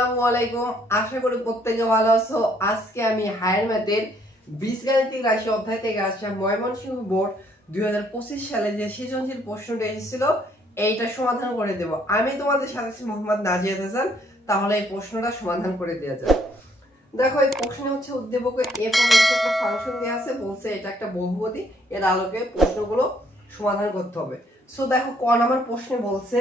আসসালামু আলাইকুম। আশা করি প্রত্যেকে ভালো আছো। আজকে আমি হায়ার ম্যাথের বীজগাণিতিক রাশি অধ্যায় থেকে আসা ময়মনসিংহ বোর্ড 2025 সালে যে সৃজনশীল প্রশ্নটা এসেছিল এইটা সমাধান করে দেব। আমি তোমাদের সাথে আছি মোহাম্মদ নাজিয়াত হাসান। তাহলে এই প্রশ্নটা সমাধান করে দেওয়া যাক। দেখো এই প্রশ্নে হচ্ছে উদ্দীপকে f অফ x একটা ফাংশন দেয়া আছে, বলছে এটা একটা বহুপদী, এর আলোকে প্রশ্নগুলো সমাধান করতে হবে। সো দেখো ক নাম্বার প্রশ্নে বলছে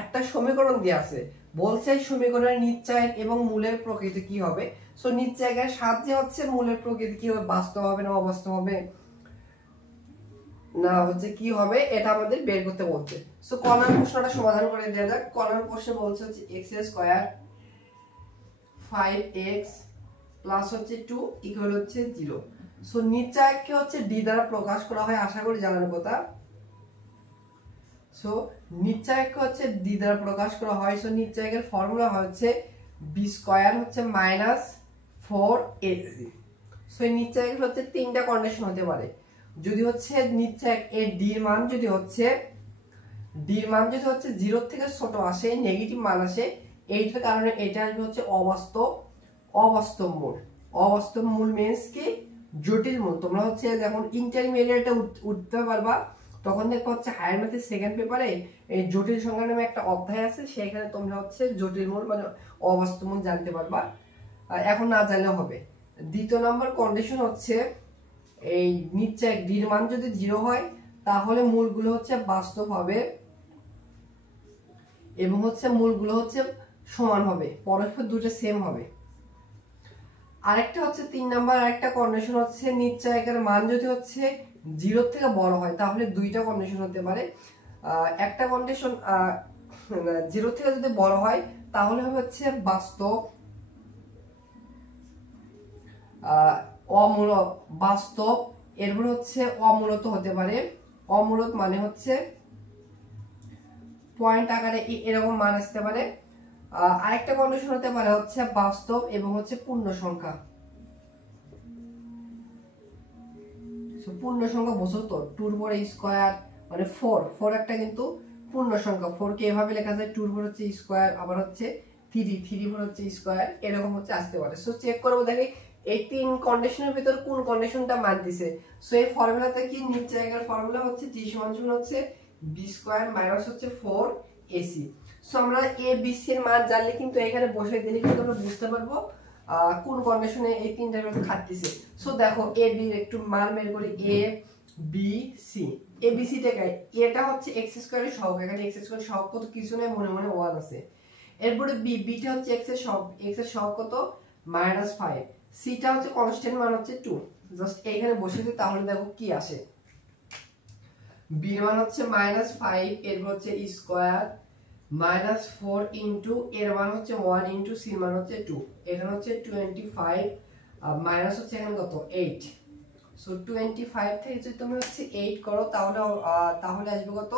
একটা সমীকরণ দেয়া আছে, বলছে সমীকরণের নিশ্চয়ক এবং মূলের প্রকৃতি কি হবে। সো নিশ্চয়কের সাহায্যে হচ্ছে মূলের প্রকৃতি কি হবে, বাস্তব হবে না অবাস্তব হবে না হচ্ছে কি হবে, এটা আমাদের বের করতে বলছে। সো ক নাম্বার প্রশ্নটা সমাধান করে দেওয়া যাক। ক নাম্বার প্রশ্নে বলছে হচ্ছে x স্কয়ার 5x প্লাস হচ্ছে 2 ইকুয়াল হচ্ছে 0। সো নিশ্চয়ককে হচ্ছে d দ্বারা প্রকাশ করা হয়, আশা করি জানার কথা। সো নিশ্চয়ককে হচ্ছে d দ্বারা প্রকাশ করা হয়। সো নিশ্চয়কের ফর্মুলা হচ্ছে b স্কয়ার হচ্ছে -4ac। সো এই নিশ্চয়ক হচ্ছে তিনটা কন্ডিশন হতে পারে। যদি হচ্ছে নিশ্চয়ক এর d এর মান যদি হচ্ছে 0 থেকে ছোট আসে, নেগেটিভ মান আসে, এইটার কারণে এটা আসবে হচ্ছে অবাস্তব মূল। অবাস্তব মূল মিন্স কি জটিল মূল। তোমরা হচ্ছে যখন ইন্টারমিডিয়েটে উঠতে পারবা তখন দেখো হচ্ছে হায়ার ম্যাথের সেকেন্ড পেপারে এই জটিল সংখ্যা নামে একটা অধ্যায় আছে, সেখানে তোমরা হচ্ছে জটিল মূল মানে অবাস্তব মূল জানতে পারবা, এখন না জানলেও হবে। দ্বিতীয় নম্বর কন্ডিশন হচ্ছে এই নিশ্চয়ক d এর মান যদি 0 হয় তাহলে মূলগুলো হচ্ছে বাস্তব হবে এবং হচ্ছে মূলগুলো হচ্ছে সমান হবে, পরস্পর দুটো সেম হবে। আরেকটা হচ্ছে 3 নাম্বার আরেকটা কন্ডিশন হচ্ছে নিশ্চয়কের মান যদি হচ্ছে 0 থেকে বড় হয়, তাহলে দুইটা কন্ডিশন হতে পারে। একটা কন্ডিশন 0 থেকে যদি বড় হয় তাহলে হবে হচ্ছে বাস্তব, অমূলত, বাস্তব, এরপর হচ্ছে অমূলত হতে পারে। অমূলত মানে হচ্ছে পয়েন্ট আকারে এরকম মান আসতে পারে। আরেকটা কন্ডিশন হতে পারে হচ্ছে বাস্তব এবং হচ্ছে পূর্ণ সংখ্যা। পূর্ণ সংখ্যা বুঝো তো, 2 এর পরে স্কয়ার মানে 4 একটা কিন্তু পূর্ণ সংখ্যা। 4 কে এভাবে লেখা যায় 2 এর পর হচ্ছে স্কয়ার, আবার হচ্ছে 3 পর হচ্ছে স্কয়ার, এরকম হচ্ছে আসতে পারে। সো চেক করব দেখি এই তিন কন্ডিশনের ভিতর কোন কন্ডিশনটা মান দিছে। সো এই ফর্মুলাতে কি নিশ্চয়কের ফর্মুলা হচ্ছে t = হচ্ছে b স্কয়ার মাইনাস হচ্ছে 4ac। সো আমরা a b c এর মান জানলে কিন্তু এখানে বসে দিলে কিন্তু আমরা বুঝতে পারবো কোন কন্ডিশনে এই তিনটার মধ্যে খাটতিছে। সো দেখো a b এর একটু মান বের করি। a b c, a b c টাকে এটা হচ্ছে x স্কয়ার এর সহগ, এখানে x স্কয়ার সহগ কত কিছু নেই, মনে মনে 1 আছে। এরপরে b টা হচ্ছে x এর সহগ, x এর সহগ কত -5, c টা হচ্ছে কনস্ট্যান্ট মান হচ্ছে 2। জাস্ট এইখানে বসিয়ে দিই তাহলে দেখো কি আসে। b এর মান হচ্ছে -5, এরপর হচ্ছে স্কয়ার -4 ইনটু এর মান হচ্ছে 1 ইনটু c এর মান হচ্ছে 2, এখানে হচ্ছে 25 মাইনাস হচ্ছে এখানে কত 8। সো 25 থেকে যদি তুমি হচ্ছে 8 করো তাহলে আসবে কত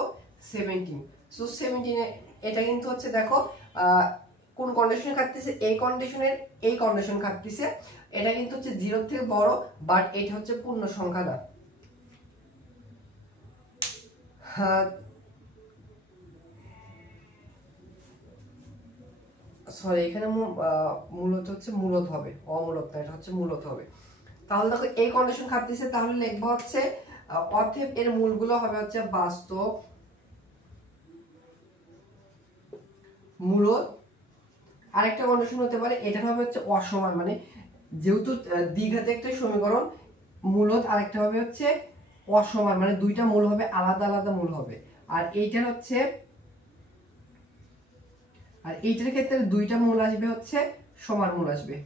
17। সো 17 এটা কিন্তু হচ্ছে দেখো কোন কন্ডিশন খাটতেছে, এই কন্ডিশন খাটতেছে। এটা কিন্তু হচ্ছে 0 থেকে বড়, বাট এটা হচ্ছে পূর্ণ সংখ্যা না। সরি এখানে মূলত হচ্ছে মূলত হবে, অমূলত না, এটা হচ্ছে মূলত হবে। তাহলে দেখো এই কন্ডিশন খাটতেছে, তাহলে লিখবো হচ্ছে অতএব এর মূলগুলো হবে হচ্ছে বাস্তব, মূলত। আরেকটা কন্ডিশন হতে পারে এটা হবে হচ্ছে অসমান, মানে যেহেতু দ্বিঘাতে একটা সমীকরণ, মূলত আরেকটা হবে হচ্ছে অসমান, মানে দুইটা মূল হবে আলাদা আলাদা মূল হবে। আর এইটার ক্ষেত্রে দুইটা মূল আসবে হচ্ছে সমান মূল আসবে।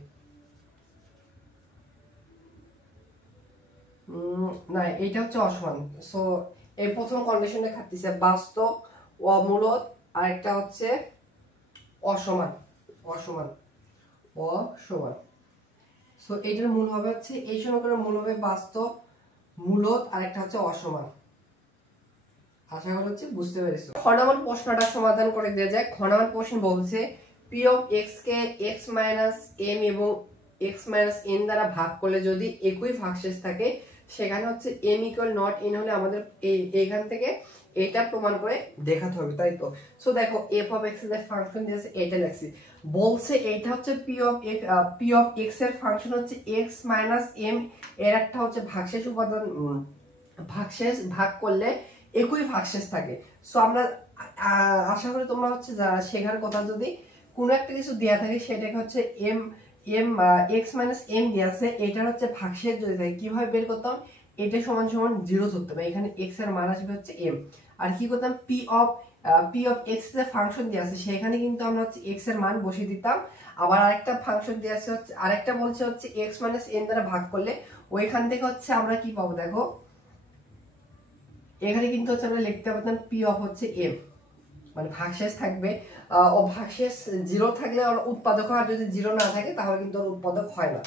না এইটা হচ্ছে অসমান। সো এই প্রথম কন্ডিশনটা খাটতেছে বাস্তব, অমূলত, আরেকটা হচ্ছে অসমান। সো এইটার মূল হবে হচ্ছে এই সমীকরণের মূল হবে বাস্তব, মূলত, আরেকটা হচ্ছে অসমান। আশা করি হচ্ছে বুঝতে পেরেছো। খ নম্বর প্রশ্নটা সমাধান করে দেওয়া যায়। খ নম্বর প্রশ্ন বলছে p of x K x m এবং x n দ্বারা ভাগ করলে যদি একই ভাগশেষ থাকে, সেখানে হচ্ছে m = n হলে আমাদের এইখান থেকে এটা প্রমাণ করে দেখাতে হবে, তাই তো। সো দেখো f অফ x এর ফাংশন দিয়েছে এটা লিখছি। বলছে এইটা হচ্ছে পি অফ এক্স এর ফাংশন হচ্ছে এক্স মাইনাস এম, এর একটা হচ্ছে ভাগশেষ উপাদান, ভাগশেষ ভাগ করলে একই ভাগশেষ থাকে। সো আমরা আশা করি তোমরা হচ্ছে শেখার কথা, যদি কোনো একটা কিছু দেয়া থাকে সেটাকে হচ্ছে M M x minus M দেওয়া আছে, এটার হচ্ছে ভাগশেষ যদি থাকে কিভাবে বের করতাম, এটা সমান সমান 0 ধরতে হবে, এখানে এক্স এর মান আসবে হচ্ছে এম। আর কি করতাম, পি অফ এক্স এর ফাংশন দেওয়া আছে সেখানে কিন্তু আমরা হচ্ছে এক্স এর মান বসিয়ে দিতাম। আবার আরেকটা ফাংশন দেওয়া আছে হচ্ছে, আরেকটা বলছে হচ্ছে এক্স মাইনাস এন দ্বারা ভাগ করলে ওইখান থেকে হচ্ছে আমরা কি পাবো, দেখো এখানে কিন্তু হচ্ছে আমরা লিখতে পারতাম পি অফ হচ্ছে এম, মানে ভাগশেষ থাকবে, ও ভাগশেষ 0 থাকলে ওর উৎপাদক হয়, আর যদি 0 না থাকে তাহলে কিন্তু ওর উৎপাদক হয় না।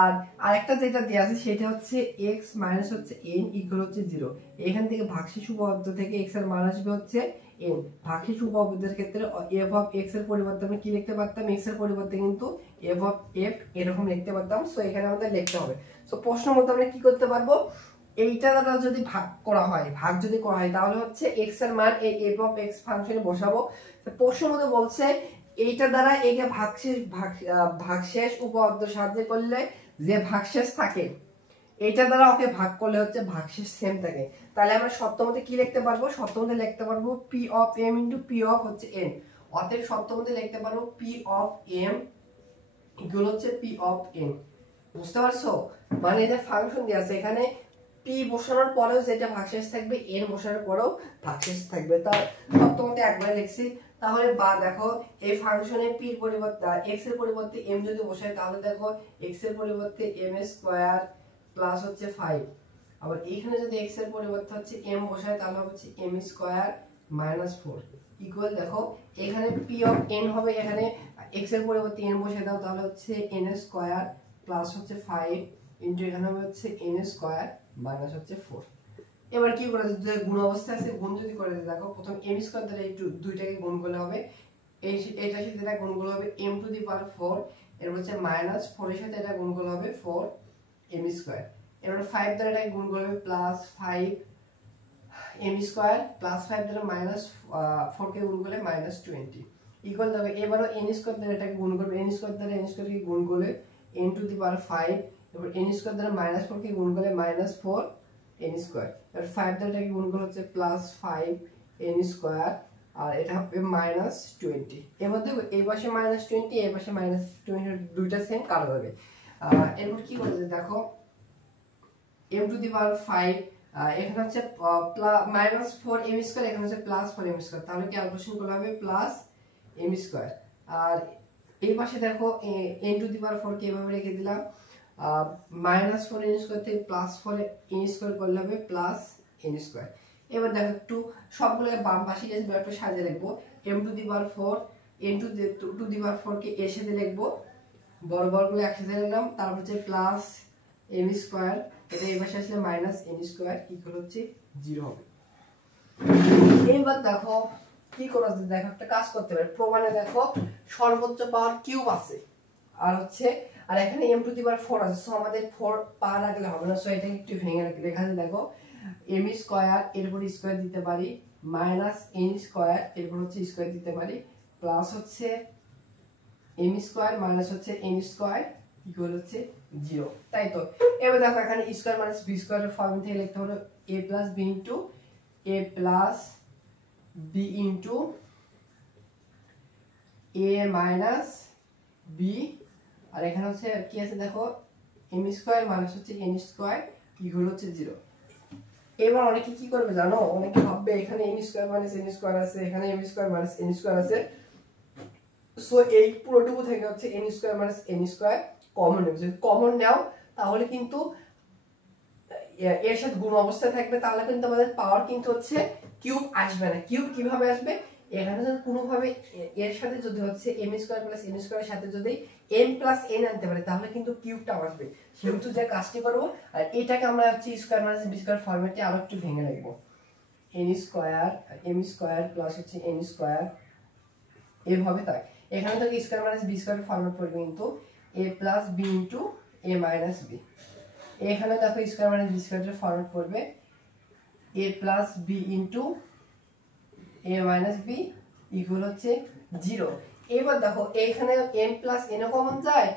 আর আরেকটা যেটা দেওয়া আছে সেটা হচ্ছে x মাইনাস হচ্ছে n ইকুয়াল হচ্ছে 0। এখান থেকে ভাগশেষ উপপাদ্য থেকে x এর মান আসবে হচ্ছে n। ভাগশেষ উপপাদ্যের ক্ষেত্রে f অফ x এর পরিবর্তে আমরা কি লিখতে পারতাম, x এর পরিবর্তে কিন্তু f অফ f এরকম লিখতে পারতাম। সো এখানে আমাদের লিখতে হবে। সো প্রশ্ন মতো আমরা কি করতে পারবো, এইটা দ্বারা যদি ভাগ করা হয়, ভাগ যদি করা হয় তাহলে হচ্ছে x এর মান এই f অফ x ফাংশনে বসাবো। তো প্রশ্ন মতো বলছে এইটা দ্বারা একে ভাগশেষ উপপাদ্যের সাহায্যে করলে যে ভাগশেষ থাকে এটা দ্বারা ওকে ভাগ করলে হচ্ছে ভাগশেষ সেম থাকে। তাহলে আমরা সত্যমতে কি লিখতে পারবো, সত্যমতে লিখতে পারবো P of M into P of হচ্ছে এন। অতএব সত্যমতে লিখতে পারবো পি অফ এম ইকুয়াল হচ্ছে পি অফ এন। বুঝতে পারছো, মানে এদের ফাংশন দেওয়া আছে, এখানে পি বসানোর পরেও যেটা ভাগশেষ থাকবে এন বসানোর পরেও ভাগশেষ থাকবে। তার সত্যমতে একবার লিখছি। তাহলে বা দেখো এই ফাংশনে পি এর পরিবর্তে এক্স এর পরিবর্তে এম যদি বসাই তাহলে দেখো এক্স এর পরিবর্তে এম স্কয়ার প্লাস হচ্ছে 5, আবার এইখানে যদি এক্স এর পরিবর্তে হচ্ছে এম বসাই তাহলে হচ্ছে এম স্কয়ার মাইনাস 4 ইকুয়াল, দেখো এখানে পি অফ এন হবে, এখানে এক্স এর পরিবর্তে এন বসাই দাও তাহলে হচ্ছে এন স্কয়ার প্লাস হচ্ছে 5 ইনটু এখানে হবে হচ্ছে এন স্কয়ার মাইনাস হচ্ছে 4। এবার কি করা যায়, গুণ অবস্থা আছে, গুণ যদি করে দিই দেখো প্রথম এম স্কয়ার দ্বারা এই দুইটাকে গুণ করলে হবে এইটার সাথে এটা গুণ করলে হবে m টু দি পাওয়ার 4, এর হচ্ছে মাইনাস 4 এর সাথে এটা গুণ করলে হবে 4 m স্কয়ার। এবার 5 দ্বারা এটা গুণ করলে হবে প্লাস 5 m স্কয়ার প্লাস 5 দ্বারা মাইনাস 4 কে গুণ করলে মাইনাস 20 ইকুয়াল, দেখো এবারও n স্কয়ার দ্বারা এটাকে গুণ করবে, n স্কয়ার দ্বারা n স্কয়ার কে গুণ করলে n টু দি পাওয়ার 5, এবার n স্কয়ার দ্বারা মাইনাস 4 কে গুণ করলে মাইনাস 4 n স্কয়ার, এবার 5 দ্বারা এটাকে গুণ করলে হচ্ছে প্লাস 5 n স্কয়ার, আর এটা হবে মাইনাস 20। এবার দেখো এই পাশে মাইনাস 20 এই পাশে মাইনাস 20 দুইটা সেম কাটা যাবে। এরপর কি করবে দেখো m টু দি পাওয়ার 5, এখানে হচ্ছে মাইনাস 4 m স্কয়ার, এখানে হচ্ছে প্লাস 4 m স্কয়ার, তাহলে ক্যালকুলেশন করলে হবে প্লাস m স্কয়ার। আর এই পাশে দেখো n টু দি পাওয়ার 4 কে এভাবে রেখে দিলাম, মাইনাস 4 n স্কয়ার থেকে প্লাস 4 n স্কয়ার করলে হবে প্লাস n স্কয়ার। এবার দেখো একটু সবগুলোকে বাম পাশে গিয়ে একটু সাজিয়ে লিখবো, m to the power 4 n to the power 4 কে এর সাথে লিখবো, বড় বড়গুলো একসাথে লিখলাম, তারপর হচ্ছে প্লাস m স্কয়ার, এটা এই পাশে আসলে মাইনাস n স্কয়ার ইকুয়াল হচ্ছে 0 হবে। এবার দেখো কি করা যায়, দেখো একটা কাজ করতে পারে, প্রমাণে দেখো সর্বোচ্চ পাওয়ার কিউব আছে আর হচ্ছে আর এখানে m টু দি পাওয়ার 4 আছে, সো আমাদের 4 পা রাখলে হবে না, সো এটা একটু ভেঙে লেখা যায়। দেখো m স্কয়ার এরপর স্কয়ার দিতে পারি, মাইনাস n স্কয়ার এরপর হচ্ছে স্কয়ার দিতে পারি, প্লাস হচ্ছে m স্কয়ার মাইনাস হচ্ছে n স্কয়ার ইকুয়াল হচ্ছে 0, তাই তো। এবার দেখো এখানে স্কয়ার মাইনাস b স্কয়ার এর ফর্ম থেকে লিখতে হলো a plus b into a plus b into a minus b, আর এখানে হচ্ছে কি আছে দেখো m স্কয়ার মাইনাস হচ্ছে n স্কয়ার ইকুয়াল হচ্ছে 0। এবার অনেকে কি করবে জানো, অনেকে ভাববে এখানে m square minus n square আছে, এখানে m square minus n square আছে, সো এই পুরোটুকু থেকে হচ্ছে n square minus n square common নেবে। যদি কমন নাও তাহলে কিন্তু এর সাথে গুণ অবস্থায় থাকবে, তাহলে কিন্তু আমাদের পাওয়ার কিন্তু হচ্ছে কিউব আসবে না। কিউব কিভাবে আসবে, এখানে যদি কোনোভাবে এর সাথে যদি হচ্ছে m স্কয়ার প্লাস n স্কয়ারের সাথে যদি n প্লাস n আনতে পারে তাহলে কিন্তু কিউবটা আসবে। সেহেতু যে কাজটি করব, আর এটাকে আমরা হচ্ছে স্কয়ার মাইনাস b স্কয়ার ফরম্যাটে আরো একটু ভেঙে লিখব, n square m square plus হচ্ছে n স্কয়ার এভাবে। তাই এখানে থেকে square minus b square format পড়বে কিন্তু a plus b into a minus b, এখানে দেখো স্কয়ার মাইনাস b স্কয়ারের ফরম্যাট পড়বে a plus b into a minus b equal হচ্ছে 0। এবার দেখো এখানে m প্লাস n কমন যায়,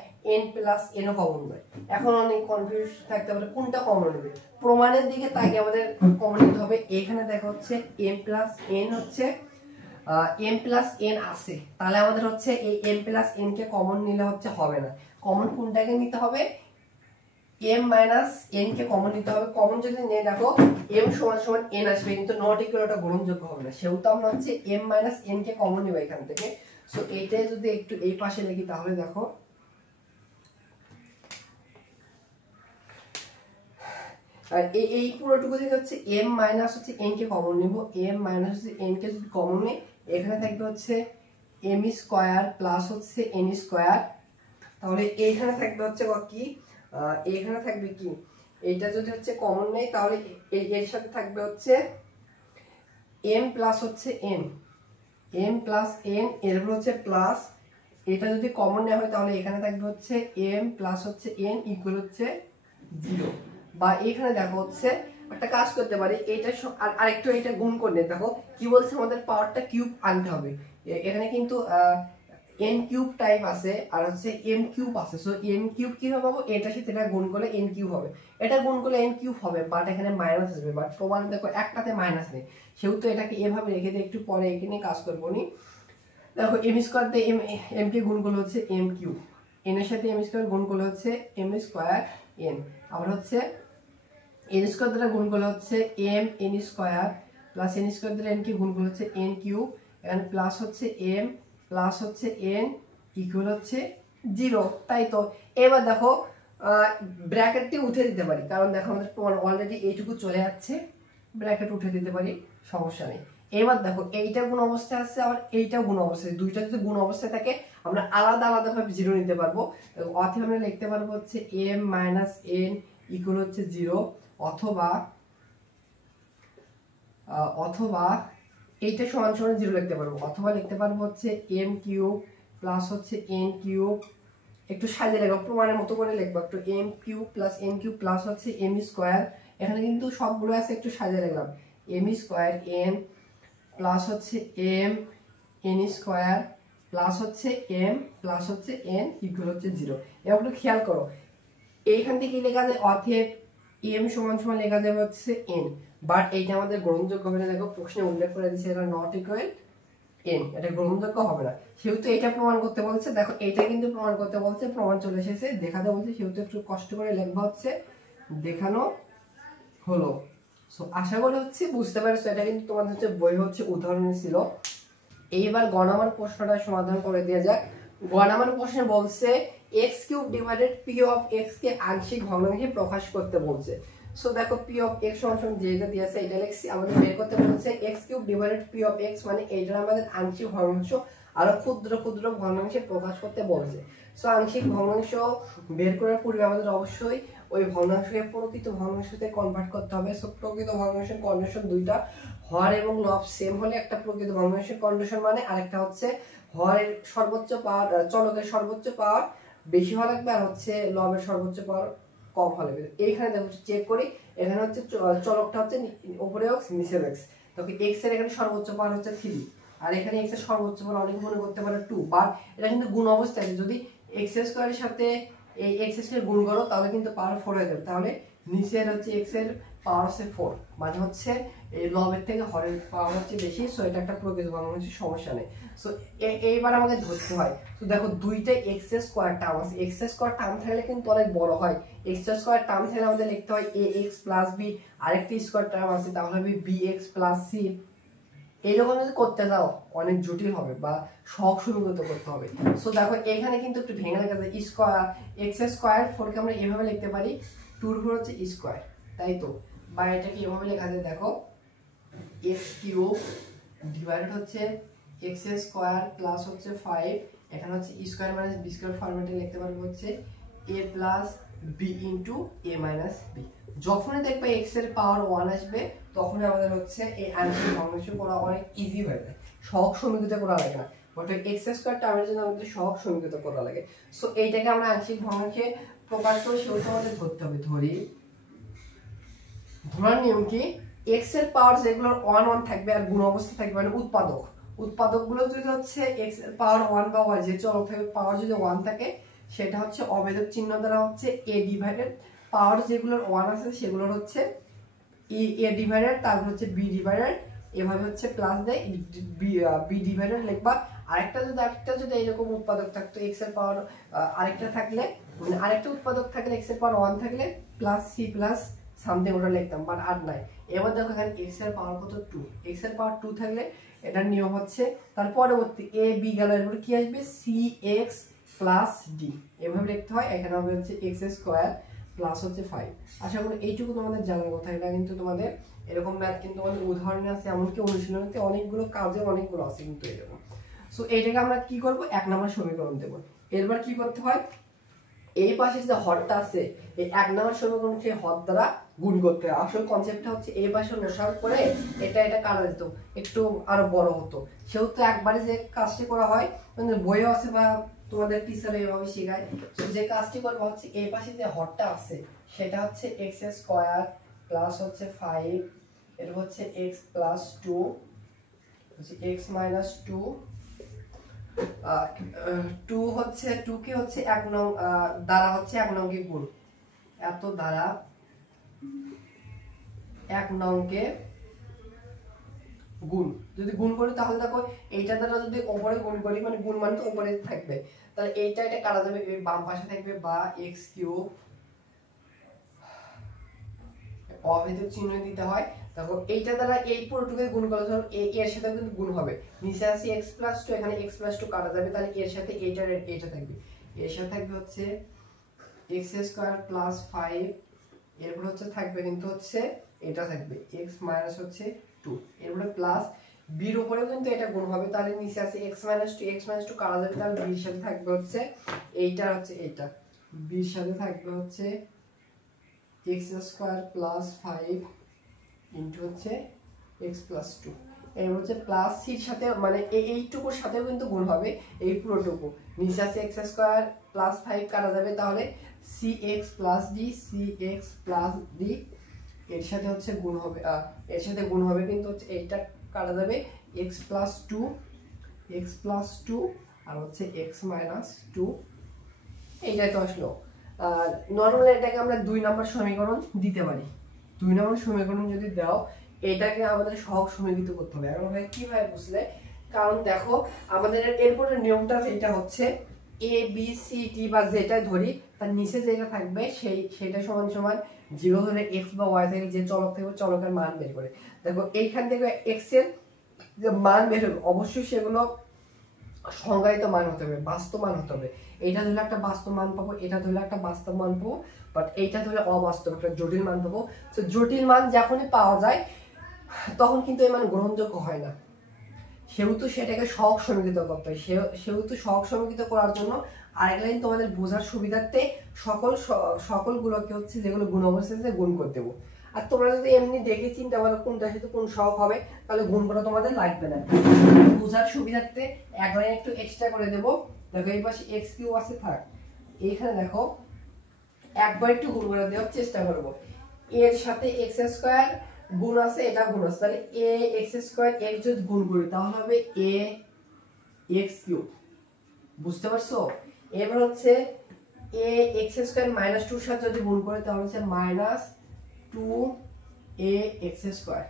n প্লাস n কমন যায়। এখন অনেক কনফিউজ থাকতে পারে কোনটা কমন নেবে। প্রমাণের দিকে তাকে আমাদের কমন নিতে হবে। এখানে দেখো হচ্ছে m প্লাস n হচ্ছে m প্লাস n আছে, তাহলে আমাদের হচ্ছে এই m প্লাস n কে কমন নিলে হচ্ছে হবে না। কমন কোনটাকে নিতে হবে, m মাইনাস n কে কমন নিতে হবে। কমন যদি নেই দেখো m সমান সমান n আসবে, কিন্তু নট ইকুয়াল ওটা গ্রহণযোগ্য হবে না, সেহেতু আমরা হচ্ছে m মাইনাস n কে কমন নিব এখান থেকে। সো এইটাই যদি একটু এই পাশে লিখি তাহলে দেখো আর এই পুরোটুকু থেকে হচ্ছে m মাইনাস হচ্ছে n কে কমন নিব। m মাইনাস হচ্ছে n কে যদি কমন নেই এখানে থাকবে হচ্ছে m স্কয়ার প্লাস হচ্ছে n স্কয়ার। তাহলে এইখানে থাকবে হচ্ছে কি, এখানে থাকবে কি, এইটা যদি হচ্ছে কমন নেই তাহলে এর সাথে থাকবে হচ্ছে m প্লাস হচ্ছে n, m প্লাস n এরপর হচ্ছে প্লাস, এটা যদি কমন নেওয়া হয় তাহলে এখানে থাকবে হচ্ছে m প্লাস হচ্ছে n ইকুয়াল হচ্ছে 0। বা এখানে দেখো হচ্ছে একটা কাজ করতে পারি, এটা আরেকটু এটা গুণ করে নিতে। দেখো কি বলছে, আমাদের পাওয়ারটা কিউব আনতে হবে। এখানে কিন্তু n কিউব টাইপ আছে আর হচ্ছে m কিউব আছে। সো m কিউব কি হবে, এটার সাথে এটা গুণ করলে n কিউব হবে, এটা গুণ করলে n কিউব হবে, বাট এখানে মাইনাস আসবে। বাট প্রমাণ দেখো একটাতে মাইনাস নেই, সেহেতু এটাকে এভাবে রেখে দিয়ে একটু পরে এখানে কাজ করবো নি। দেখো m স্কয়ার দিয়ে m কে গুণ করলে হচ্ছে m কিউব, n এর সাথে m স্কয়ার গুণ করলে হচ্ছে m স্কয়ার n, আবার হচ্ছে n স্কয়ার দ্বারা গুণ করলে হচ্ছে m n square plus n square দ্বারা n কে গুণ করলে হচ্ছে n কিউব, এখানে প্লাস হচ্ছে m প্লাস হচ্ছে n ইকুয়াল হচ্ছে 0। তাই তো এবার দেখো ব্র্যাকেটটি উঠে দিতে পারি, কারণ দেখো আমাদের প্রমাণ অলরেডি এইটুকু চলে যাচ্ছে, ব্র্যাকেট উঠে দিতে পারি, সমস্যা নেই। এবার দেখো এইটা গুণ অবস্থায় আছে আবার এইটা গুণ অবস্থায়, দুইটা যদি গুণ অবস্থায় থাকে আমরা আলাদা আলাদা ভাবে 0 নিতে পারবো। অথবা আমরা লিখতে পারবো হচ্ছে m মাইনাস n ইকুয়াল হচ্ছে 0, অথবা অথবা এইটা সমান সমান 0 লিখতে পারবো, অথবা লিখতে পারবো হচ্ছে m কিউব প্লাস হচ্ছে n কিউব, একটু সাজিয়ে লিখবো প্রমাণের মতো করে লিখবো, একটু m cube plus n cube plus হচ্ছে m স্কয়ার, এখানে কিন্তু সবগুলো আছে একটু সাজিয়ে লিখলাম m স্কয়ার n প্লাস হচ্ছে m n স্কয়ার প্লাস হচ্ছে m প্লাস হচ্ছে n ইকুয়াল হচ্ছে 0। এবার একটু খেয়াল করো এইখান থেকে লেখা যায় অতএব m সমান সমান লেখা যাবে হচ্ছে n, বাট এইটা আমাদের গ্রহণযোগ্য হবে না। দেখো প্রশ্নে উল্লেখ করে দিয়েছে এটা নট ইকুয়াল n, এটা গ্রহণযোগ্য হবে না, সেহেতু এটা প্রমাণ করতে বলছে। দেখো এইটা কিন্তু প্রমাণ করতে বলছে, প্রমাণ চলে এসেছে, দেখাতে বলছে, সেহেতু একটু কষ্ট করে লেখা হচ্ছে দেখানো হলো। সো আশা করি হচ্ছে বুঝতে পারছো, এটা কিন্তু তোমাদের হচ্ছে বই হচ্ছে উদাহরণ ছিল। এইবার গ নাম্বার প্রশ্নটা সমাধান করে দেওয়া যাক। গ নাম্বার প্রশ্নে বলছে x cube divided p of x কে আংশিক ভগ্নাংশে প্রকাশ করতে বলছে। সো দেখো p অফ x সমান সমান যেটা দিয়েছে এটা লিখছি, আমাদের বের করতে বলছে x cube divided p of x, মানে এইটা আমাদের আংশিক ভগ্নাংশ আরো ক্ষুদ্র ক্ষুদ্র ভগ্নাংশে প্রকাশ করতে বলছে। সো আংশিক ভগ্নাংশ বের করার পূর্বে আমাদের অবশ্যই ওই ভগ্নাংশকে প্রকৃত ভগ্নাংশতে কনভার্ট করতে হবে। সো প্রকৃত ভগ্নাংশের কন্ডিশন দুইটা, হর এবং লব সেম হলে একটা প্রকৃত ভগ্নাংশের কন্ডিশন, মানে আরেকটা হচ্ছে হরের সর্বোচ্চ পাওয়ার, চলকের সর্বোচ্চ পাওয়ার বেশি হওয়া লাগবে, আর হচ্ছে লবের সর্বোচ্চ পাওয়ার কম হওয়া লাগবে। এইখানে দেখো চেক করি, এখানে হচ্ছে চলকটা হচ্ছে উপরে x নিচে x, তবে x এর এখানে সর্বোচ্চ পাওয়ার হচ্ছে 3 আর এখানে x এর সর্বোচ্চ পাওয়ার অনেক মনে করতে পারে 2, বাট এটা কিন্তু গুণ অবস্থায় আছে, যদি x স্কয়ারের সাথে এই x স্কয়ার গুণ করো তাহলে কিন্তু পাওয়ার 4 হয়ে যাবে, তাহলে নিচের হচ্ছে x এর পাওয়ার হচ্ছে 4, মানে হচ্ছে এই লবের থেকে হরের পাওয়ার হচ্ছে বেশি। সো এটা একটা প্রকৃত ভগ্নাংশের সমস্যা নেই। সো এইবার আমাকে ধরতে হয়, তো দেখো দুইটা x স্কয়ার টার্ম আছে, x স্কয়ার টার্ম থাকলে কিন্তু অনেক বড় হয়, x স্কয়ার টার্ম থাকলে আমাদের লিখতে হয় ax + b, আরেকটি স্কয়ার টার্ম আছে তাহলে হবে bx + c। এইরকম যদি করতে যাও অনেক জটিল হবে বা সহগ সমীকরণ করতে হবে। সো দেখো এখানে কিন্তু একটু ভেঙে লেখা যায় স্কয়ার x স্কয়ার 4 কে আমরা এভাবে লিখতে পারি 2 এর উপর হচ্ছে স্কয়ার, তাই তো, বা এটাকে এভাবে লেখা যায় দেখো x কিউব ডিভাইডেড হচ্ছে x স্কয়ার প্লাস হচ্ছে 5, এখানে হচ্ছে স্কয়ার মাইনাস বি স্কয়ার ফরম্যাটে লিখতে পারবো হচ্ছে a plus b into a minus b। যখনই দেখবে x এর পাওয়ার 1 আসবে তখনই আমাদের হচ্ছে এই আংশিক ভগ্নাংশ করা অনেক ইজি হয়ে যায়, সহগ সমীকরণ করা লাগে না, বাট x স্কয়ার টার্মের জন্য আমাদের সহগ সমীকরণ করা লাগে। সো এইটাকে আমরা আংশিক ভগ্নাংশে প্রকাশ করে সেটা আমাদের ধরতে হবে। ধরার নিয়ম কি, x এর পাওয়ার যেগুলোর 1 1 থাকবে আর গুণ অবস্থা থাকবে মানে উৎপাদক, উৎপাদকগুলো যদি হচ্ছে x এর পাওয়ার 1 বা y যে চলক থাকে পাওয়ার যদি 1 থাকে সেটা হচ্ছে অভেদক চিহ্ন দ্বারা হচ্ছে a ডিভাইডেড পাওয়ার যেগুলোর 1 আছে সেগুলোর হচ্ছে a ডিভাইডেড তারপর হচ্ছে b ডিভাইডেড এভাবে হচ্ছে প্লাস দেয় b ডিভাইডেড লিখবা। আরেকটা যদি এরকম উৎপাদক থাকতো x এর পাওয়ার আরেকটা থাকলে মানে আরেকটা উৎপাদক থাকলে x এর পাওয়ার 1 থাকলে প্লাস c প্লাস সামথিং ওটা লিখতাম, বাট আর নাই। এবার দেখো এখানে x এর পাওয়ার কত 2, x এর পাওয়ার 2 থাকলে এটার নিয়ম হচ্ছে তার পরবর্তী a b গেল, এরপর কি আসবে cx প্লাস d এভাবে লিখতে হয়। এখানে হবে হচ্ছে x স্কয়ার প্লাস হচ্ছে 5। আশা করি এইটুকু তোমাদের জানার কথা। এটা কিন্তু তোমাদের এরকম ম্যাথ কিন্তু আমাদের উদাহরণে আছে, এমনকি অনুশীলনীতে অনেকগুলো কাজে অনেকগুলো আছে কিন্তু এরকম। সো এইটাকে আমরা কি করব, 1 নম্বর সমীকরণ দেব। এরপর কি করতে হয়, এই পাশে যে হরটা আছে এই 1 নম্বর সমীকরণকে হর দ্বারা গুণ করতে হয়। আসল কনসেপ্টটা হচ্ছে এই পাশে লসাগু করে এটা কাটা যেত, একটু আরো বড় হতো। সেহেতু একবারে যে কাজটি করা হয় মানে বইও আছে বা তোমাদের টিচার এইভাবে শেখায়। তো যে কাজটি করবো হচ্ছে এই পাশে যে হরটা আছে সেটা হচ্ছে x স্কয়ার প্লাস হচ্ছে 5 এর হচ্ছে x প্লাস 2 হচ্ছে x মাইনাস 2 2 হচ্ছে 2 কে হচ্ছে 1 নং দ্বারা হচ্ছে 1 নং কে গুণ, এত দ্বারা 1 নং কে গুণ যদি গুণ করি তাহলে দেখো এইটা দ্বারা যদি উপরে গুণ করি মানে গুণ মানে তো উপরে থাকবে, তাহলে এটা কাটা যাবে, এই বাম পাশে থাকবে বা x কিউব অভেদক চিহ্ন দিতে হয়। দেখো এইটা দ্বারা এই পুরোটুকুই গুণ করলে ধরো এর সাথে কিন্তু গুণ হবে, নিচে আছে x প্লাস 2 এখানে x প্লাস 2 কাটা যাবে, তাহলে এর সাথে এইটা থাকবে, এর সাথে থাকবে হচ্ছে x স্কয়ার প্লাস 5 এরপর হচ্ছে থাকবে কিন্তু হচ্ছে এটা থাকবে x মাইনাস হচ্ছে 2 এরপরে প্লাস b এর উপরে কিন্তু এটা গুণ হবে, তাহলে নিচে আছে x মাইনাস 2 কাটা যাবে, তাহলে b এর সাথে থাকবে হচ্ছে এইটা হচ্ছে এটা b এর সাথে থাকবে হচ্ছে x স্কয়ার প্লাস 5 ইনটু হচ্ছে x প্লাস 2 এর হচ্ছে প্লাস c এর সাথে মানে এইটুকুর সাথেও কিন্তু গুণ হবে, এই পুরোটুকু নিচে আছে x স্কয়ার প্লাস 5 কাটা যাবে, তাহলে cx plus d cx plus d এর সাথে হচ্ছে গুণ হবে, এর সাথে গুণ হবে কিন্তু হচ্ছে এইটা কাটা যাবে x প্লাস 2 আর হচ্ছে x মাইনাস 2 এইটাই তো আসলো। নরমালি এটাকে আমরা 2 নম্বর সমীকরণ দিতে পারি। 2 নম্বর সমীকরণ যদি দাও এটাকে আমাদের সহগ সমীকৃত করতে হবে। এখন ভাই কিভাবে বুঝলে, কারণ দেখো আমাদের এরপরের নিয়মটা যেটা হচ্ছে a b c d বা যেটা ধরি তার নিচে যেটা থাকবে সেটা সমান সমান 0 ধরে x বা y থেকে যে চলক থাকবে চলকের মান বের করে। দেখো এইখান থেকে x এর যে মান বের হবে অবশ্যই সেগুলো সংজ্ঞায়িত মান হতে হবে, বাস্তব মান হতে হবে। এইটা ধরলে একটা বাস্তব মান পাবো, এটা ধরলে একটা বাস্তব মান পাবো, বাট এইটা ধরলে অবাস্তব একটা জটিল মান পাবো। তো জটিল মান যখনই পাওয়া যায় তখন কিন্তু এই মান গ্রহণযোগ্য হয় না, সেহেতু সেটাকে সহগ সমীকৃত করতে হয়। সেহেতু সহগ সমীকৃত করার জন্য আরেক লাইন তোমাদের বোঝার সুবিধার্থে সকলগুলোকে হচ্ছে যেগুলো গুণ অবস্থাতে গুণ করে দেবো। আর তোমরা যদি এমনি দেখে চিন্তা করো কোনটার সাথে কোন সহগ হবে তাহলে গুণ করা তোমাদের লাগবে না। বোঝার সুবিধার্থে এক লাইন একটু এক্সট্রা করে দেবো। দেখো এই পাশে x কিউব আছে থাক, এইখানে দেখো একবার একটু গুণ করে দেওয়ার চেষ্টা করবো। এর সাথে x স্কয়ার গুণ আছে, এটা গুণ আছে, তাহলে a x স্কয়ার x যদি গুণ করি তাহলে হবে a x কিউব, বুঝতে পারছো? এবার হচ্ছে a x স্কয়ার মাইনাস 2 এর সাথে যদি গুণ করি তাহলে হচ্ছে মাইনাস 2a x স্কয়ার,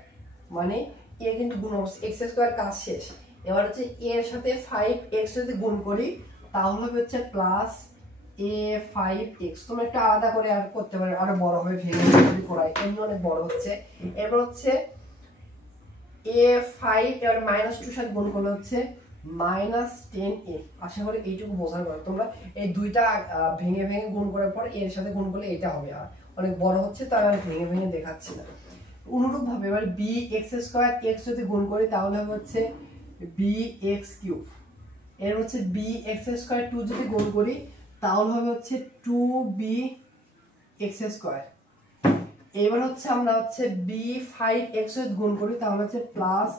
মানে a কিন্তু গুণ অবস্থা x স্কয়ার কাজ শেষ। এবার হচ্ছে a এর সাথে 5x যদি গুণ করি তাহলে হবে হচ্ছে প্লাস a 5x। তোমরা একটু আলাদা করে আর করতে পারো, আরো বড় হবে ভেঙে যদি করাই এমনি অনেক বড় হচ্ছে। এবার হচ্ছে a 5 এর মাইনাস 2 সাথে গুণ করলে হচ্ছে মাইনাস 10a। আশা করি এইটুকু বোঝার পর তোমরা এই দুইটা ভেঙে ভেঙে গুণ করার পর এর সাথে গুণ করলে এটা হবে, আর অনেক বড় হচ্ছে তাই আমি ভেঙে ভেঙে দেখাচ্ছি না। অনুরূপ ভাবে এবার bx স্কয়ার x যদি গুণ করি তাহলে হবে হচ্ছে bx কিউব। এর হচ্ছে bx স্কয়ার 2 যদি গুণ করি তাহলে হবে হচ্ছে 2bx স্কয়ার। এবার হচ্ছে আমরা হচ্ছে b5x যদি গুণ করি তাহলে হচ্ছে প্লাস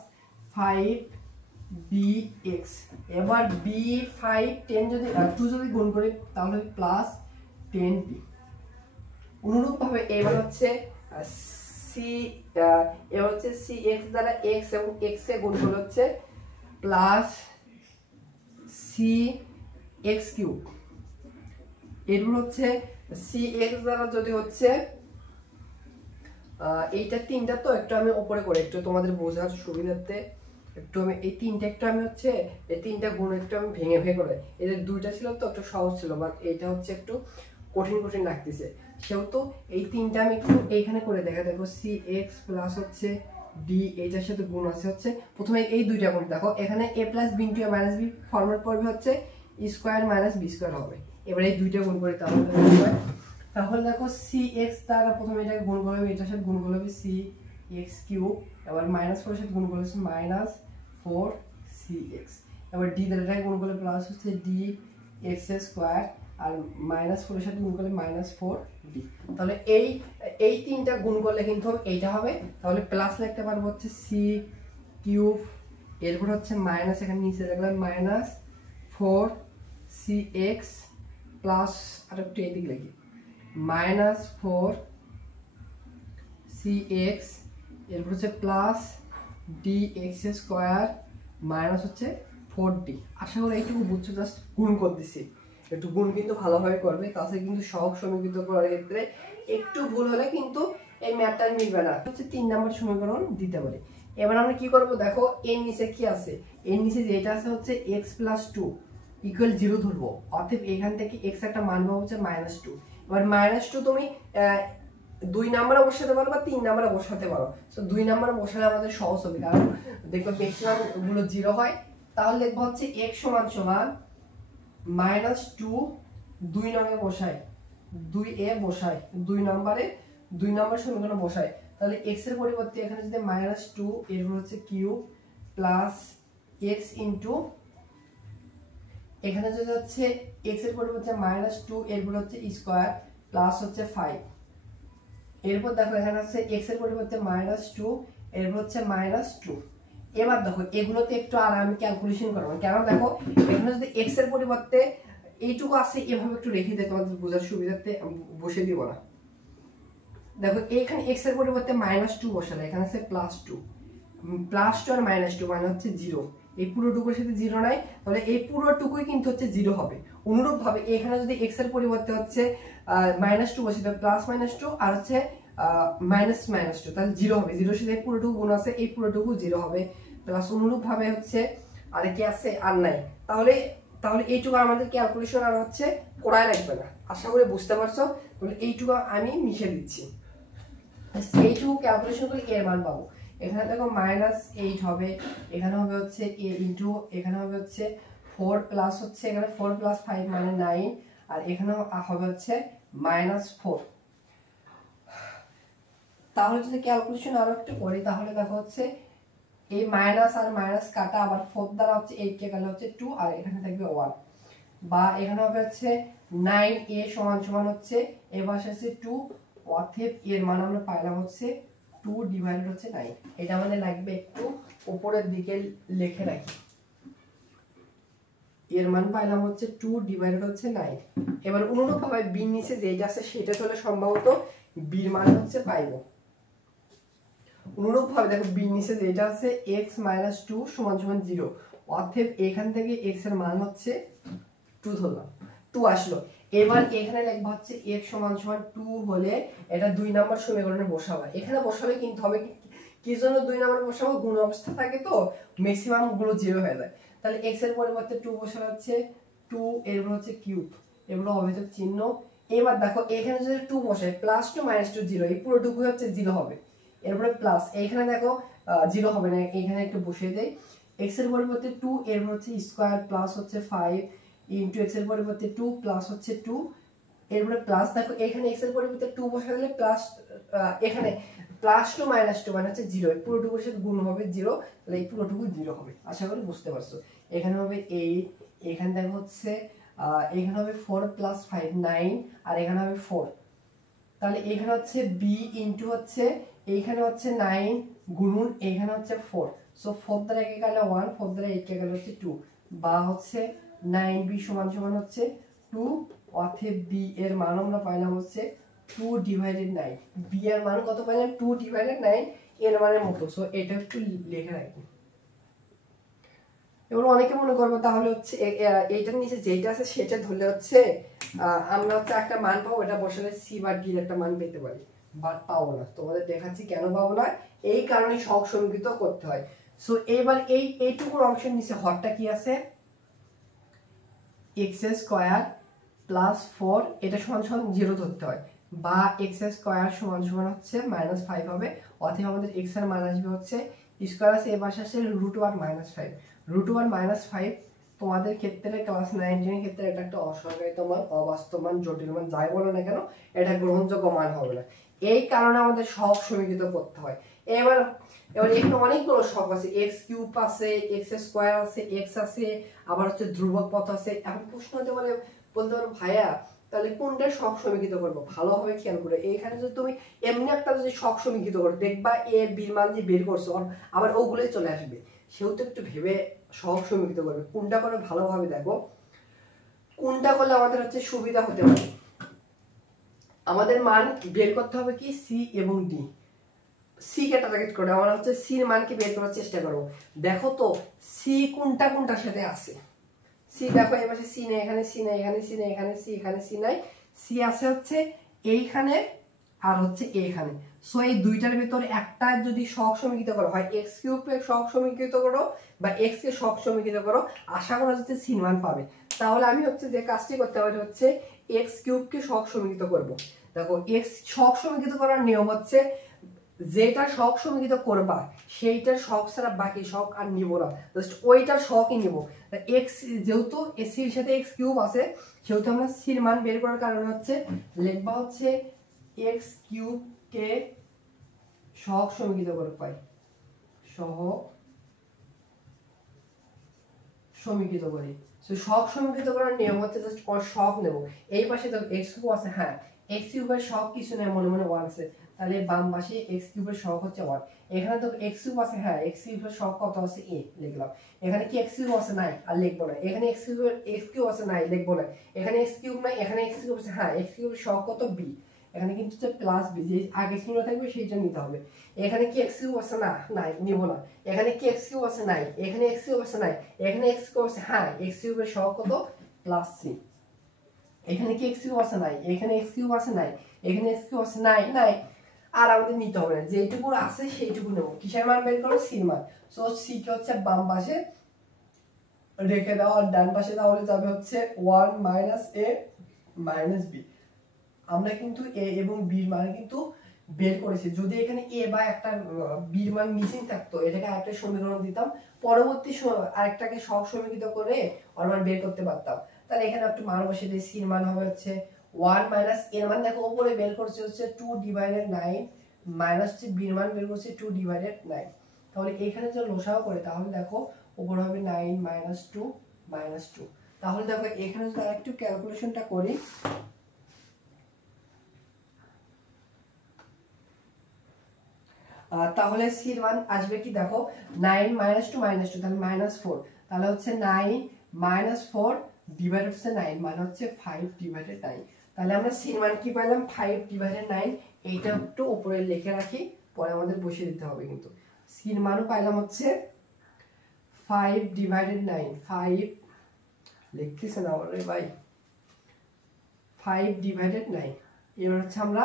5bx। এবার b5 10 যদি 2 যদি গুণ করি তাহলে প্লাস 10b। অনুরূপ ভাবে এবার হচ্ছে c এবার হচ্ছে cx দ্বারা x এবং x এ গুণ করলে হচ্ছে প্লাস সি এক্স কিউব, এরপর হচ্ছে সি এক্স দ্বারা যদি হচ্ছে এইটা তিনটা, তো একটু আমি উপরে করে একটু তোমাদের বোঝার সুবিধার্থে একটু আমি এই তিনটা একটু আমি হচ্ছে এই তিনটা গুণ একটু আমি ভেঙে ভেঙে করে, এদের দুইটা ছিল তো একটু সহজ ছিল, বাট এটা হচ্ছে একটু কঠিন কঠিন লাগতেছে, সেহেতু এই তিনটা আমি একটু এইখানে করে দেখা, দেখো সি এক্স প্লাস হচ্ছে ডি, এইটার সাথে গুণ আছে হচ্ছে প্রথমে এই দুইটা গুণ, দেখো এখানে এ প্লাস বি ইন্টু এ মাইনাস বি ফর্মেট পড়বে হচ্ছে ই স্কোয়ার মাইনাস বি স্কোয়ার হবে। এবার এই দুইটা গুণ করে তাহলে দেখো সি এক্স দ্বারা প্রথমে এটাকে গুণ করবে, এটার সাথে গুণ করবে সি এক্স কিউব, এবার মাইনাস ফোর সাথে গুণ করলে মাইনাস ফোর সি এক্স, এবার ডি দ্বারা এটাকে গুণ করলে প্লাস হচ্ছে ডি এক্স স্কোয়ার, আর মাইনাস ফোরের সাথে গুণ করলে মাইনাস ফোর ডি। তাহলে এই তিনটা গুণ করলে কিন্তু এইটা হবে, তাহলে প্লাস লিখতে পারবো হচ্ছে সি কিউব, এরপর হচ্ছে মাইনাস এখানে নিচে লিখলাম minus four C X plus, আর একটু এদিকে লিখি মাইনাস ফোর সি এক্স, এরপর হচ্ছে plus D X square minus হচ্ছে ফোর ডি। আশা করি এইটুকু বুঝছো, জাস্ট গুণ করে দিছি, একটু গুণ কিন্তু ভালোভাবে করবে, তাছাড়া কিন্তু সহগ সমীকরণ করার ক্ষেত্রে একটু ভুল হলে কিন্তু এই ম্যাথটা মিলবে না। হচ্ছে 3 নম্বর সমীকরণ দিতে পারি। এবার আমরা কি করব, দেখো এর নিচে কি আছে, এর নিচে যেটা আছে হচ্ছে x প্লাস 2 ইকুয়াল 0 ধরবো, অতএব এখান থেকে x একটা মান পাবো হচ্ছে -2। এবার -2 তুমি 2 নম্বরে বসাতে পারো বা 3 নম্বরে বসাতে পারো, সো 2 নম্বরে বসালে আমাদের সহজ হবে, কারণ দেখো ম্যাক্সিমাম গুলো 0 হয়। তাহলে দেখবো হচ্ছে x সমান সমান -2 2 নম্বরে বসাই, 2a বসাই, 2 নম্বরে 2 নম্বর সমীকরণে বসাই, তাহলে x এর পরিবর্তে এখানে যদি -2 এরপর হচ্ছে কিউব প্লাস x ইনটু, এখানে যদি হচ্ছে x এর পরিবর্তে -2 এরপর হচ্ছে স্কয়ার প্লাস হচ্ছে 5, এরপর দেখো এখানে আছে x এর পরিবর্তে -2 এরপর হচ্ছে -2। এবার দেখো এগুলোতে একটু আর আমি ক্যালকুলেশন করব, কারণ দেখো এখানে যদি x এর পরিবর্তে এইটুকু আছে এভাবে একটু রেখে দেয় তোমাদের বোঝার সুবিধার্থে বসে দিব না। দেখো এখানে x এর পরিবর্তে -2 বসালে এখানে আছে +2, +2 আর -2 মানে হচ্ছে 0, এই পুরোটুকুর সাথে 0 নাই, তাহলে এই পুরোটুকুই কিন্তু হচ্ছে 0 হবে। অনুরূপ ভাবে এখানে যদি x এর পরিবর্তে হচ্ছে -2 বসিয়ে দাও, +-2 আর হচ্ছে --2, তাহলে 0 হবে, 0 এর সাথে পুরোটুকু গুণ আছে, এই পুরোটুকু 0 হবে, প্লাস অনুরূপ ভাবে হচ্ছে আর কি আছে আর নাই, তাহলে এইটুকু আমাদের ক্যালকুলেশন আর হচ্ছে করাই লাগবে না। আশা করি বুঝতে পারছো, তাহলে এইটুকু আমি মিশে দিচ্ছি, এইটুকু ক্যালকুলেশন করে এর মান পাবো। এখানে দেখো -8 হবে, এখানে হবে হচ্ছে a ইনটু, এখানে হবে হচ্ছে 4 প্লাস হচ্ছে এখানে 4 প্লাস 5 মানে 9, আর এখানে হবে হচ্ছে -4। তাহলে যদি ক্যালকুলেশন আরো একটু করি, তাহলে দেখো হচ্ছে এই মাইনাস আর মাইনাস কাটা, আবার 4 দ্বারা হচ্ছে 8 কে কাটলে হচ্ছে 2, আর এখানে থাকবে 1, বা এখানে হবে হচ্ছে 9a সমান সমান হচ্ছে এ পাশে আছে 2, অতএব এর মান আমরা পাইলাম হচ্ছে 2 ডিভাইডেড হচ্ছে 9। এটা আমাদের লাগবে একটু উপরের দিকে লিখে রাখি, এর মান পাইলাম হচ্ছে 2 ডিভাইডেড হচ্ছে 9। এবার অনুরূপভাবে b এর নিচে যেটা আছে সেটা হলে সম্ভবত b এর মান হচ্ছে পাইবো। অনুরূপভাবে দেখো b এর নিচে যেটা আছে x - 2 সমান সমান 0, অতএব এখান থেকে x এর মান হচ্ছে 2 ধরলাম, 2 আসলো। এবার এখানে লিখবা হচ্ছে x সমান সমান 2 হলে এটা 2 নাম্বার সমীকরণে বসাবা, এখানে বসাবে কিন্তু হবে কি জন্য 2 নাম্বার বসাবো, গুণ অবস্থা থাকে তো ম্যাক্সিমাম গুলো 0 হয়ে যায়, তাহলে x এর পরিবর্তে 2 বসানো হচ্ছে 2, এরপর হচ্ছে কিউব, এরপর অভিযোগ চিহ্ন। এবার দেখো এখানে যদি 2 বসাই, +2 -2 0, এই পুরোটুকু হচ্ছে 0 হবে, এরপরে প্লাস এখানে দেখো 0 হবে না, এখানে একটু বসিয়ে দেই, x এর পরিবর্তে 2 এরপর হচ্ছে স্কয়ার প্লাস হচ্ছে 5 ইনটু x এর পরিবর্তে 2 প্লাস হচ্ছে 2, এরপরে প্লাস দেখো এখানে x এর পরিবর্তে 2 বসালে প্লাস, এখানে +2 -2 মানে হচ্ছে 0, এই পুরোটুকুর সাথে গুণ হবে 0, তাহলে এই পুরোটুকু 0 হবে। আশা করি বুঝতে পারছো। এখানে হবে 8, এখানে দেখো হচ্ছে এখানে হবে 4 + 5 9, আর এখানে হবে 4, তাহলে এখানে হচ্ছে b ইনটু হচ্ছে এইখানে হচ্ছে 9 গুণন এখানে হচ্ছে 4, সো 4 দ্বারা একে গেলে 1, 4 দ্বারা 8 কে গেলে হচ্ছে 2, বা হচ্ছে 9b সমান সমান হচ্ছে 2, অতএব b এর মান আমরা পাইলাম হচ্ছে 2 ডিভাইডেড 9, b এর মান কত পাইলাম 2 ডিভাইডেড 9 এর মানের মতো, সো এটা একটু লিখে রাখি। এবার অনেকে মনে করবো তাহলে হচ্ছে এইটার নিচে যেটা আছে সেটা ধরলে হচ্ছে আমরা হচ্ছে একটা মান পাবো, এটা বসালে সি বা ডি একটা মান পেতে পারি, বাট পাবো না। তোমাদের দেখাচ্ছি কেন পাবো না, এই কারণে সহগ সমীকৃত করতে হয়। সো এবার এইটুকুর অংশের নিচে হরটা কি আছে, এক্স স্কোয়ার প্লাস 4, এটা সমান সমান 0 ধরতে হয়, বা এক্স স্কোয়ার সমান সমান হচ্ছে -5 হবে, অথবা আমাদের এক্স এর মান আসবে হচ্ছে স্কোয়ার আছে এ পাশে আসলে √1 - 5 √1 - 5 তোমাদের ক্ষেত্রে ক্লাস 9 10 এর ক্ষেত্রে এটা একটা অসংজ্ঞায়িত মান, অবাস্তব মান, জটিল মান, যাই বলো না কেন এটা গ্রহণযোগ্য মান হবে না। এই কারণে আমাদের সহগ সমীকৃত করতে হয়। এবার এখানে অনেকগুলো সহগ আছে, এক্স কিউব আছে, এক্স স্কোয়ার আছে, এক্স আছে, আবার হচ্ছে ধ্রুবক পদ আছে। এখন প্রশ্ন হতে পারে, বলতে পারো ভাইয়া তাহলে কোনটা সহগ সমীকৃত করবো, ভালোভাবে খেয়াল করে এইখানে যদি তুমি এমনি একটা যদি সহগ সমীকৃত করো দেখবা এ বি মান যে বের করছো আবার ওগুলোই চলে আসবে, সেহেতু একটু ভেবে সহগ সমীকৃত করবে কোনটা করে ভালোভাবে দেখো কোনটা করলে আমাদের হচ্ছে সুবিধা হতে পারে। আমাদের মান বের করতে হবে কি সি এবং ডি, সি কে টার্গেট করে আমরা হচ্ছে সি এর মানকে বের করার চেষ্টা করব। দেখো তো সি কোনটা কোনটার সাথে আছে, সি দেখো এই পাশে সি নেই, এখানে সি নেই, এখানে সি নেই, এখানে সি, এখানে সি নাই, সি আছে হচ্ছে এইখানে আর হচ্ছে এইখানে। সো এই দুইটার ভিতর একটা যদি সহগ সমীকৃত করো, হয় এক্স কিউব কে সহগ সমীকৃত করো বা এক্স কে সহগ সমীকৃত করো, আশা করা যাচ্ছে সি মান পাবে। তাহলে আমি হচ্ছে যে কাজটি করতে পারি হচ্ছে এক্স কিউব কে সহগ সমীকৃত করব। দেখো এক্স সহগ সমীকৃত করার নিয়ম হচ্ছে যেটা সহগ সমীকৃত করবা সেইটার সহগ ছাড়া বাকি সহগ আর নিব না, জাস্ট ওইটার সহগই নিব। এক্স যেহেতু সির সাথে এক্স কিউব আছে সেহেতু আমরা সির মান বের করার কারণে হচ্ছে লিখবা হচ্ছে এক্স কিউব কে সহগ সমীকৃত করে পাই, সহগ সমীকৃত করি। সহগ সমীকৃত করার নিয়ম হচ্ছে জাস্ট ওর সহগ নেব। এই পাশে তো এক্স কিউব আছে, হ্যাঁ এক্স কিউবের সহগ কিছু নেই, মনে মনে 1 আছে, তাহলে বাম পাশে এক্স কিউবের সহগ হচ্ছে 1। এখানে তো এক্স কিউব আছে, হ্যাঁ এক্স কিউবের সহগ কত আছে a লিখলাম। এখানে কি এক্স কিউব আছে, নাই, আর লিখবো না। এখানে এক্স কিউব আছে, নাই, লিখবো না। এখানে এক্স কিউব নাই, এখানে এক্স কিউব আছে, হ্যাঁ এক্স কিউবের সহগ কত b, এখানে কিন্তু হচ্ছে প্লাস b, যে আগে চিহ্ন থাকবে সেইটা নিতে হবে। এখানে কি এক্স কিউব আছে, না, নাই, নিব না। এখানে কি এক্স কিউব আছে, নাই, এখানে এক্স কিউব আছে, নাই, এখানে এক্স কিউব আছে, হ্যাঁ এক্স কিউবের সহগ কত প্লাস c। এখানে কি এক্স কিউব আছে, নাই, এখানে এক্স কিউব আছে, নাই, এখানে এক্স কিউব আছে, নাই, নাই, আর আমাদের নিতে হবে না, যেটুকু আছে সেইটুকু নেব। কিসের মান বের করব, সি মান। সো সি কে হচ্ছে বাম পাশে রেখে দাও আর ডান পাশে তাহলে যাবে হচ্ছে 1 - a - b। আমরা কিন্তু a এবং b এর মান কিন্তু বের করেছি। যদি এখানে a বা একটা b এর মান মিসিং থাকতো এটাকে আরেকটা সমীকরণ দিতাম, পরবর্তী আরেকটাকে সহগ সমীকৃত করে ওর মান বের করতে পারতাম। তাহলে এখানে একটু মান বসিয়ে দিই, c এর মান হবে হচ্ছে 1 - এর মান দেখো উপরে বের করছে হচ্ছে 2/9 মাইনাস হচ্ছে b এর মান বের করছে 2/9। তাহলে এখানে যদি লসাগু করে তাহলে দেখো উপরে হবে 9 - 2 - 2। তাহলে দেখো এখানে যদি আরেকটু ক্যালকুলেশনটা করি, তাহলে সি এর মান আসবে কি দেখো 9 - 2 - 2 তাহলে -4, তাহলে হচ্ছে 9 - 4 ডিভাইড হচ্ছে 9 মানে হচ্ছে 5/9। তাহলে আমরা সি এর মান কি পেলাম 5/9। এইটা একটু উপরে লিখে রাখি, পরে আমাদের বসিয়ে দিতে হবে। কিন্তু সি এর মানও পাইলাম হচ্ছে 5/9, 5 লিখতেছে না ওরে ভাই, 5/9। এবার হচ্ছে আমরা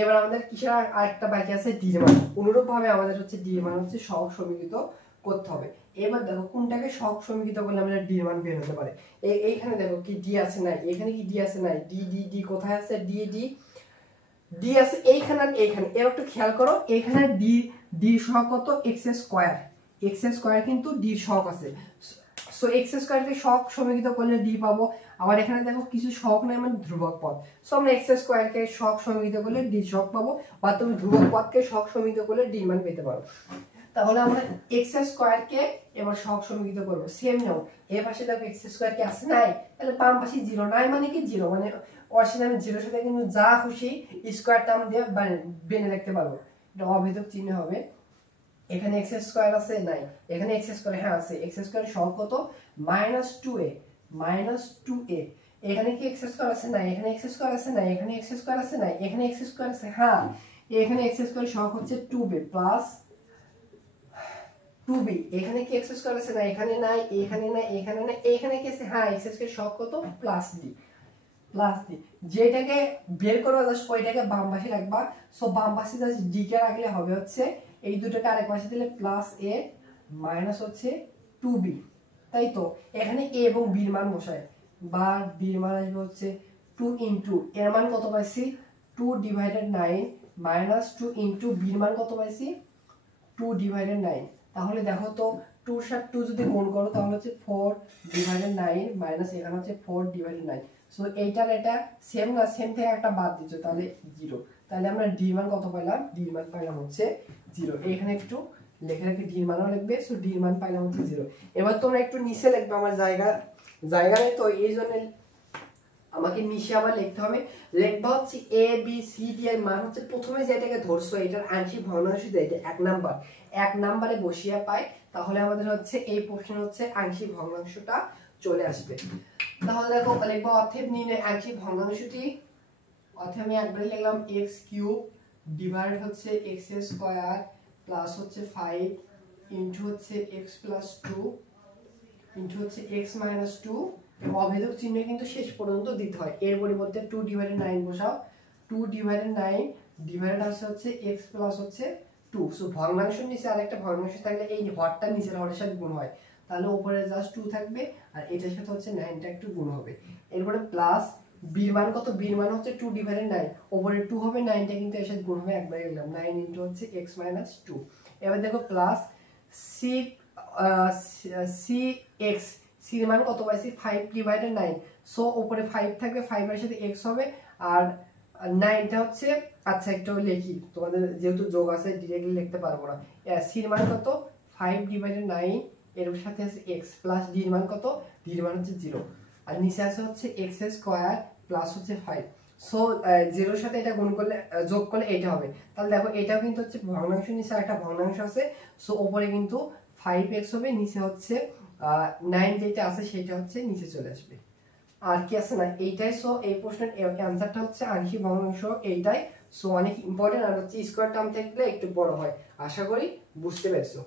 এবার আমাদের কিসের আরেকটা বাকি আছে ডি এর মান। অনুরূপ ভাবে আমাদের হচ্ছে ডি এর মান হচ্ছে সহগ সমীকৃত করতে হবে। এবার দেখো কোনটাকে সহগ সমীকৃত করলে আমাদের ডি এর মান বের হতে পারে। এইখানে দেখো কি ডি আছে, নাই, এখানে কি ডি আছে, নাই, ডি ডি ডি কোথায় আছে, ডি ডি ডি আছে এইখানে আর এইখানে। এবার একটু খেয়াল করো এখানে ডি ডি সহগ কত এক্স স্কয়ার, এক্স স্কয়ার কিন্তু ডি সহগ আছে। সো এক্স স্কয়ার কে সহগ সমীকৃত করলে ডি পাবো। আবার এখানে দেখো কিছু সহগ নাই মানে ধ্রুবক পদ, সো আমরা এক্স স্কয়ার কে সহগ সমীকৃত করলে ডি সহগ পাবো, বা তুমি ধ্রুবক পদকে সহগ সমীকৃত করলে ডি মান পেতে পারো। তাহলে আমরা এক্স স্কয়ার কে এবার সহগ সমীকৃত করব। সেম নাও এই পাশে দেখো এক্স স্কয়ার কে আছে, নাই, তাহলে বাম পাশে 0 নাই মানে কি 0 মানে ওর সাথে আমি 0 সাথে কিন্তু যা খুশি স্কয়ার টার্ম দিয়ে বেনে রাখতে পারবো, এটা অভেদক চিহ্ন হবে। এখানে এক্স স্কয়ার আছে, নাই, এখানে এক্স স্কয়ার হ্যাঁ আছে, এক্স স্কয়ার সহগ কত -2a -2a। এখানে কি এক্স স্কয়ার আছে, নাই, এখানে এক্স স্কয়ার আছে, নাই, এখানে এক্স স্কয়ার আছে, নাই, এখানে এক্স স্কয়ার আছে, হ্যাঁ এখানে এক্স স্কয়ার সহগ হচ্ছে 2b প্লাস 2b, এখানে কি x স্কয়ার আছে? না, এখানে নাই, এখানে নাই, এখানে নাই, এখানে কি আছে? হ্যাঁ, x স্কয়ার সব কত প্লাস d, প্লাস d। যেটাকে বের করবা জাস্ট ওইটাকে বাম পাশে রাখবা। সো বাম পাশে জাস্ট d কে রাখলে হবে হচ্ছে এই দুটোকে আরেক পাশে দিলে প্লাস a মাইনাস হচ্ছে 2b, তাই তো। এখানে a এবং b এর মান বসায়, বা b এর মান আসবে হচ্ছে 2 ইনটু এর মান কত পাইছি 2 ডিভাইডেড 9 মাইনাস 2 ইনটু b এর মান কত পাইছি 2 ডিভাইডেড 9। তাহলে দেখো তো 2 এর সাথে 2 যদি গুণ করো তাহলে হচ্ছে 4 ডিভাইডেড 9 মাইনাস এখানে হচ্ছে 4 ডিভাইডেড 9। সো এইটার এটা সেম না, সেম থেকে একটা বাদ দিচ্ছ তাহলে 0। তাহলে আমরা d মান কত পাইলাম? d মান পাইলাম হচ্ছে 0। এখানে একটু লেখা রেখে d মানও লিখবে। সো d মান পাইলাম হচ্ছে 0। এবার তোমরা একটু নিচে লিখবে, আমার জায়গা নেই তো এই জন্য আমাকে নিচে আবার লিখতে হবে। লিখবা হচ্ছে a b c d এর মান হচ্ছে প্রথমে যেটাকে ধরছো এটার আংশিক ভগ্নাংশ যেটা 1 নম্বরে বসিয়ে পাই, তাহলে আমাদের হচ্ছে এই প্রশ্ন হচ্ছে আংশিক ভগ্নাংশটা চলে আসবে। তাহলে দেখো লিখবা অতএব নির্ণয় আংশিক ভগ্নাংশটি। অতএব আমি একবারে লিখলাম x কিউব ডিভাইড হচ্ছে x স্কয়ার প্লাস হচ্ছে 5 ইনটু হচ্ছে x প্লাস 2 ইনটু হচ্ছে x মাইনাস 2। অভেদক চিহ্ন কিন্তু শেষ পর্যন্ত দিতে হয়, এর পরিবর্তে 2 ডিভাইডেড 9 বসাও। 2 ডিভাইডেড 9 ডিভাইডেড হচ্ছে x প্লাস হচ্ছে 2। সো ভগ্নাংশের নিচে আরেকটা ভগ্নাংশ থাকলে এই হরটা নিচের হরের সাথে গুণ হয়, তাহলে উপরে জাস্ট 2 থাকবে আর এটার সাথে হচ্ছে 9টা একটু গুণ হবে। এরপরে প্লাস b এর মান কত? b এর মান হচ্ছে 2 ডিভাইডেড 9, উপরে 2 হবে, 9টা কিন্তু এর সাথে গুণ হবে, একবারে লিখলাম 9 ইনটু হচ্ছে x মাইনাস 2। এবার দেখো প্লাস c x, c এর মান কত পাইছি 5 ডিভাইডেড 9। সো উপরে 5 থাকবে, 5 এর সাথে x হবে আর 9টা হচ্ছে, আচ্ছা একটু লিখি তোমাদের যেহেতু যোগ আছে ডাইরেক্টলি লিখতে পারবো না। c এর মান কত 5 ডিভাইডেড 9 এর সাথে আছে x প্লাস d এর মান কত? d এর মান হচ্ছে 0 আর নিচে আছে হচ্ছে x স্কয়ার প্লাস হচ্ছে 5। সো 0 এর সাথে এটা গুণ করলে যোগ করলে এটা হবে। তাহলে দেখো এটাও কিন্তু হচ্ছে ভগ্নাংশ, নিচে একটা ভগ্নাংশ আছে। সো উপরে কিন্তু 5x হবে, নিচে হচ্ছে 9 যেটা আছে সেটা হচ্ছে নিচে চলে আসবে। আর কি আছে না এইটাই। সো এই প্রশ্নের অ্যানসারটা হচ্ছে আংশিক ভগ্নাংশ এইটাই। সো অনেক ইম্পর্টেন্ট আর হচ্ছে স্কয়ার টার্ম থাকলে একটু বড় হয়। আশা করি বুঝতে পেরেছো।